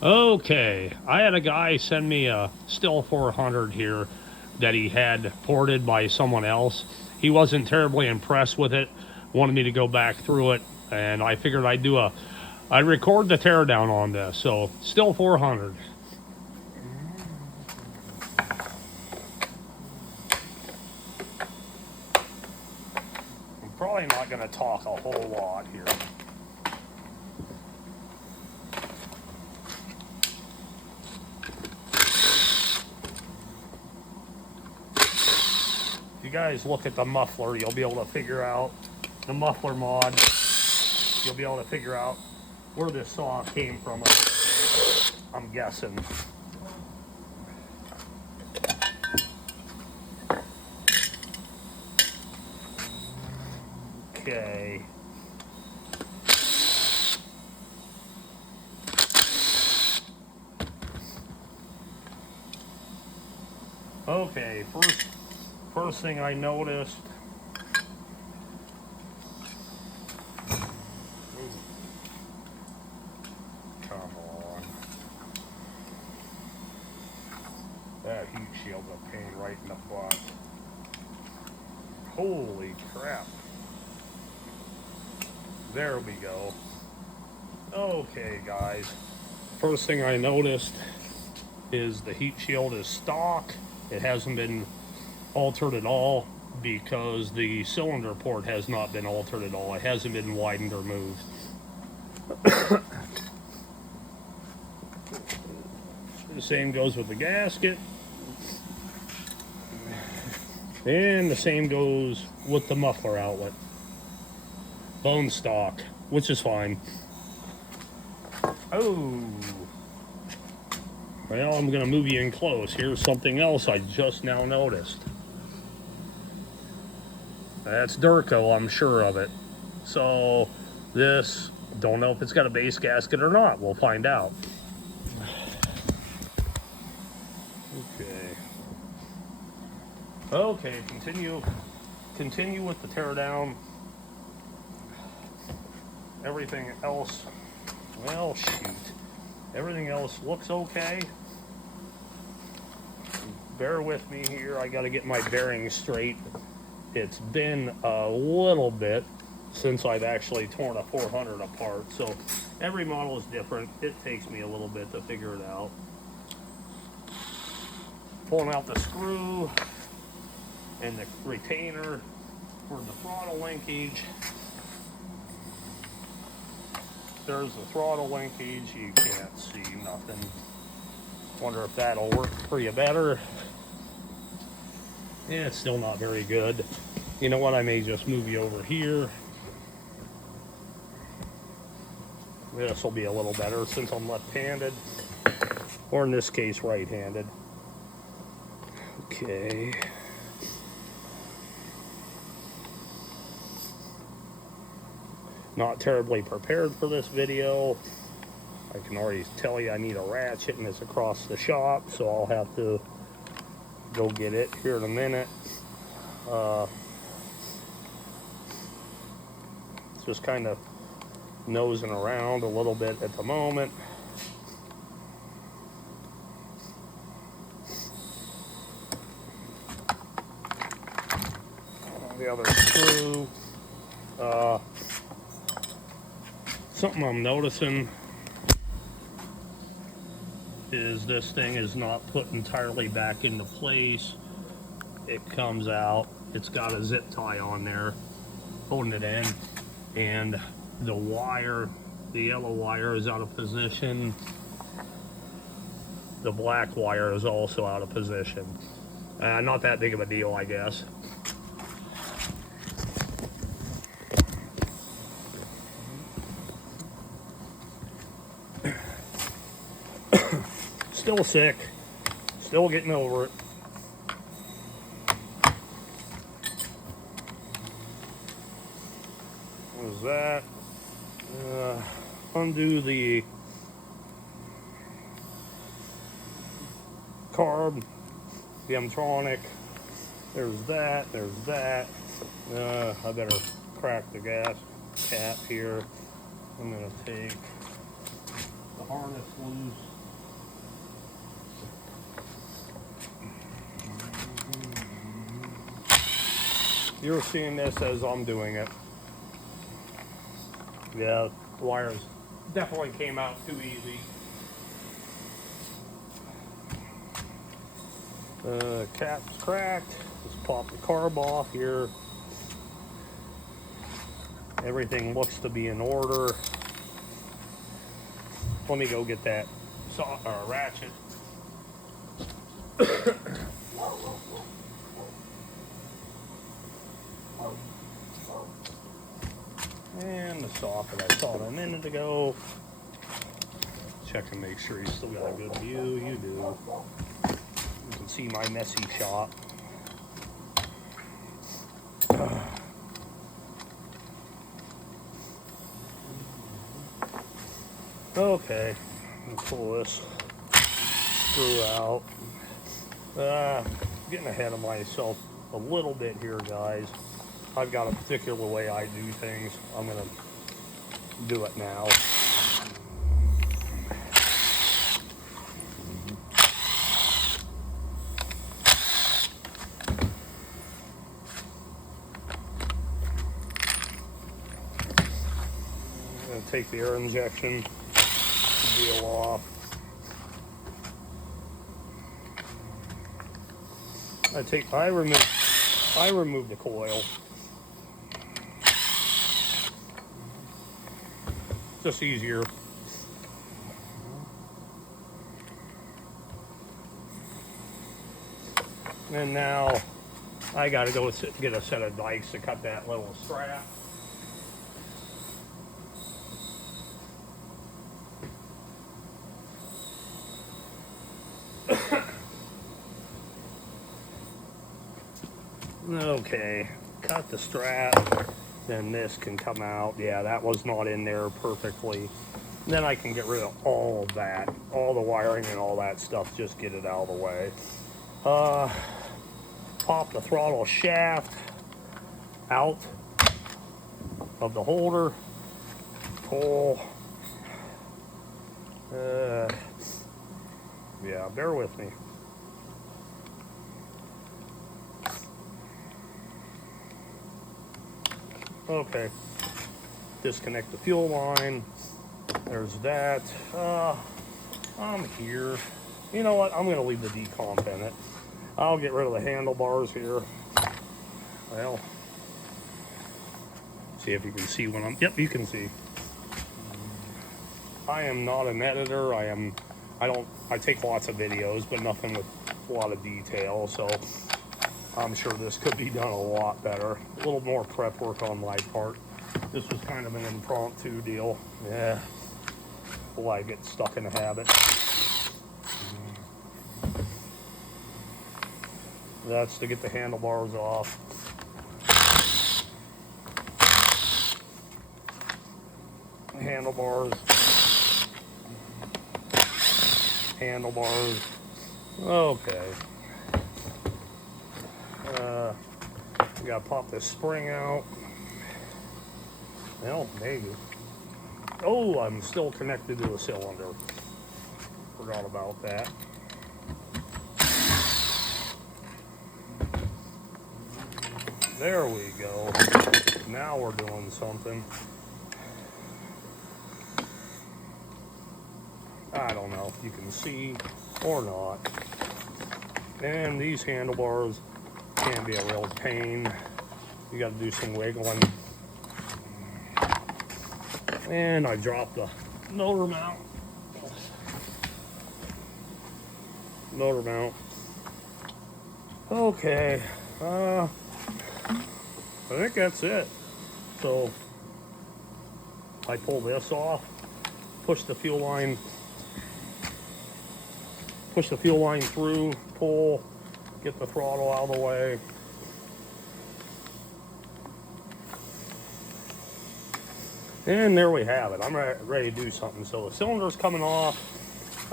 Okay, I had a guy send me a Still 400 here that he had ported by someone else. He wasn't terribly impressed with it, wanted me to go back through it, and I figured I'd record the teardown on this. So, Still 400. I'm probably not going to talk a whole lot here. If you guys look at the muffler, you'll be able to figure out the muffler mod. You'll be able to figure out where this saw came from, I'm guessing. Okay. Okay, first thing I noticed. Come on. That heat shield's a pain right in the butt. Holy crap. There we go. Okay, guys. First thing I noticed is the heat shield is stock. It hasn't been altered at all because the cylinder port has not been altered at all. It hasn't been widened or moved. The same goes with the gasket. And the same goes with the muffler outlet. Bone stock, which is fine. Oh. Well, I'm going to move you in close. Here's something else I just now noticed. That's Durco, I'm sure of it. So, this, don't know if it's got a base gasket or not. We'll find out. Okay. Okay, continue with the teardown. Everything else, well, shoot. Everything else looks okay. Bear with me here. I got to get my bearings straight. It's been a little bit since I've actually torn a 400 apart. So every model is different. It takes me a little bit to figure it out. Pulling out the screw and the retainer for the throttle linkage. There's the throttle linkage. You can't see nothing. Wonder if that'll work for you better. Yeah, it's still not very good. You know what? I may just move you over here. This will be a little better since I'm left-handed, or in this case, right-handed. Okay. Not terribly prepared for this video. I can already tell you I need a ratchet and it's across the shop, so I'll have to go get it here in a minute. It's just kind of nosing around a little bit at the moment. The other screw. Something I'm noticing is this thing is not put entirely back into place. It comes out. It's got a zip tie on there holding it in, and the wire, the yellow wire, is out of position. The black wire is also out of position. Not that big of a deal, I guess. Still sick, still getting over it. What is that? Undo the carb, the Mtronic. There's that. I better crack the gas cap here. I'm gonna take the harness harness loose. You're seeing this as I'm doing it. Yeah, the wires definitely came out too easy. Cap's cracked. Let's pop the carb off here. Everything looks to be in order. Let me go get that saw or ratchet. And the socket I saw a minute ago. Check and make sure you still got a good view. You do. You can see my messy shop. Okay, let's pull this screw out. Getting ahead of myself a little bit here, guys. I've got a particular way I do things. I'm gonna do it now. I'm gonna take the air injection deal off. I remove the coil. Just easier. And now I gotta go get a set of dikes to cut that little strap. Okay, cut the strap, then this can come out. Yeah, that was not in there perfectly. Then I can get rid of all of that, all the wiring and all that stuff, just get it out of the way. Pop the throttle shaft out of the holder, pull. Yeah, bear with me. Okay, disconnect the fuel line. There's that. I'm here. You know what? I'm going to leave the decomp in it. I'll get rid of the handlebars here. Well, see if you can see what I'm. Yep, you can see. I am not an editor. I take lots of videos, but nothing with a lot of detail. So I'm sure this could be done a lot better. A little more prep work on my part. This was kind of an impromptu deal. Yeah. Well, I get stuck in a habit. That's to get the handlebars off. Handlebars. Handlebars. Okay. We gotta pop this spring out. Well, maybe. Oh, I'm still connected to a cylinder. Forgot about that. There we go. Now we're doing something. I don't know if you can see or not. And these handlebars can be a real pain. You got to do some wiggling. And I dropped the motor mount. Motor mount. Okay. I think that's it. So I pull this off, push the fuel line through, pull, get the throttle out of the way. And there we have it. I'm ready to do something. So the cylinder's coming off.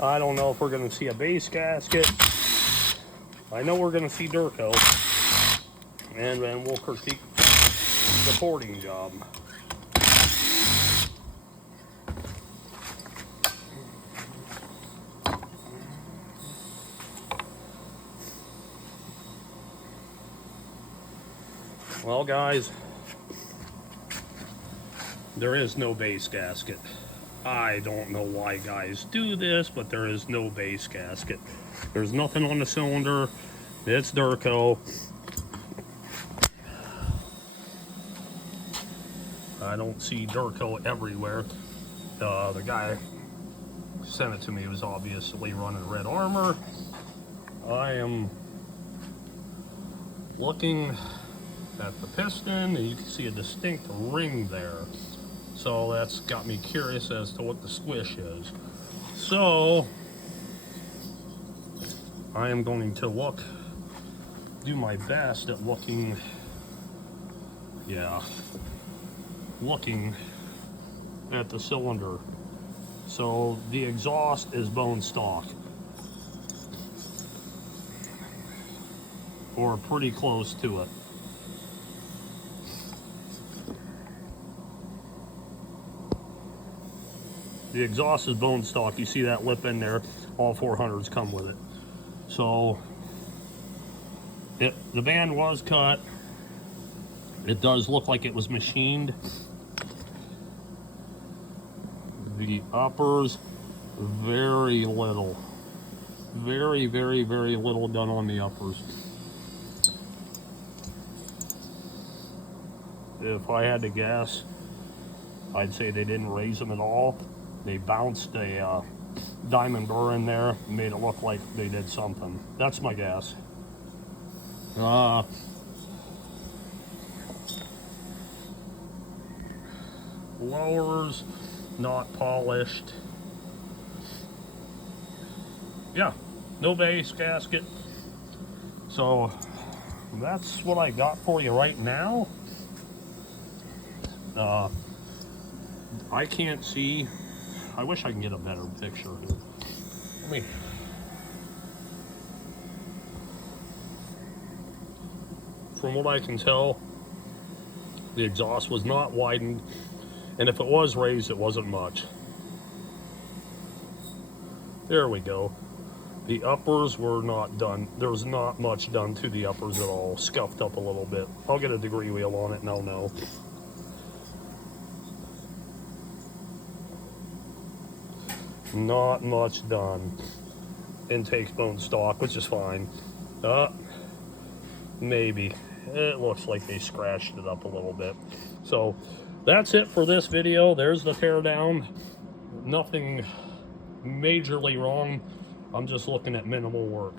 I don't know if we're going to see a base gasket. I know we're going to see Durco. And then we'll critique the porting job. Well, guys, there is no base gasket. I don't know why guys do this, but there is no base gasket. There's nothing on the cylinder. It's Durco. I don't see Durco everywhere. The guy sent it to me. He was obviously running Red Armor. I am looking at the piston, and you can see a distinct ring there. So that's got me curious as to what the squish is. So I am going to do my best at looking at the cylinder. So the exhaust is bone stock, or pretty close to it. The exhaust is bone stock. You see that lip in there? All 400s come with it. So the band was cut. It does look like it was machined. The uppers, very little. Very, very, very little done on the uppers. If I had to guess, I'd say they didn't raise them at all. They bounced a diamond burr in there, made it look like they did something. That's my guess. Lowers, not polished. Yeah, no base gasket. So that's what I got for you right now. I can't see. I wish I can get a better picture here. From what I can tell, the exhaust was not widened, and if it was raised, it wasn't much. There we go. The uppers were not done. There was not much done to the uppers at all. Scuffed up a little bit. I'll get a degree wheel on it and I'll know. Not much done. Intake's bone stock, which is fine. Maybe. It looks like they scratched it up a little bit. So that's it for this video. There's the teardown. Nothing majorly wrong. I'm just looking at minimal work.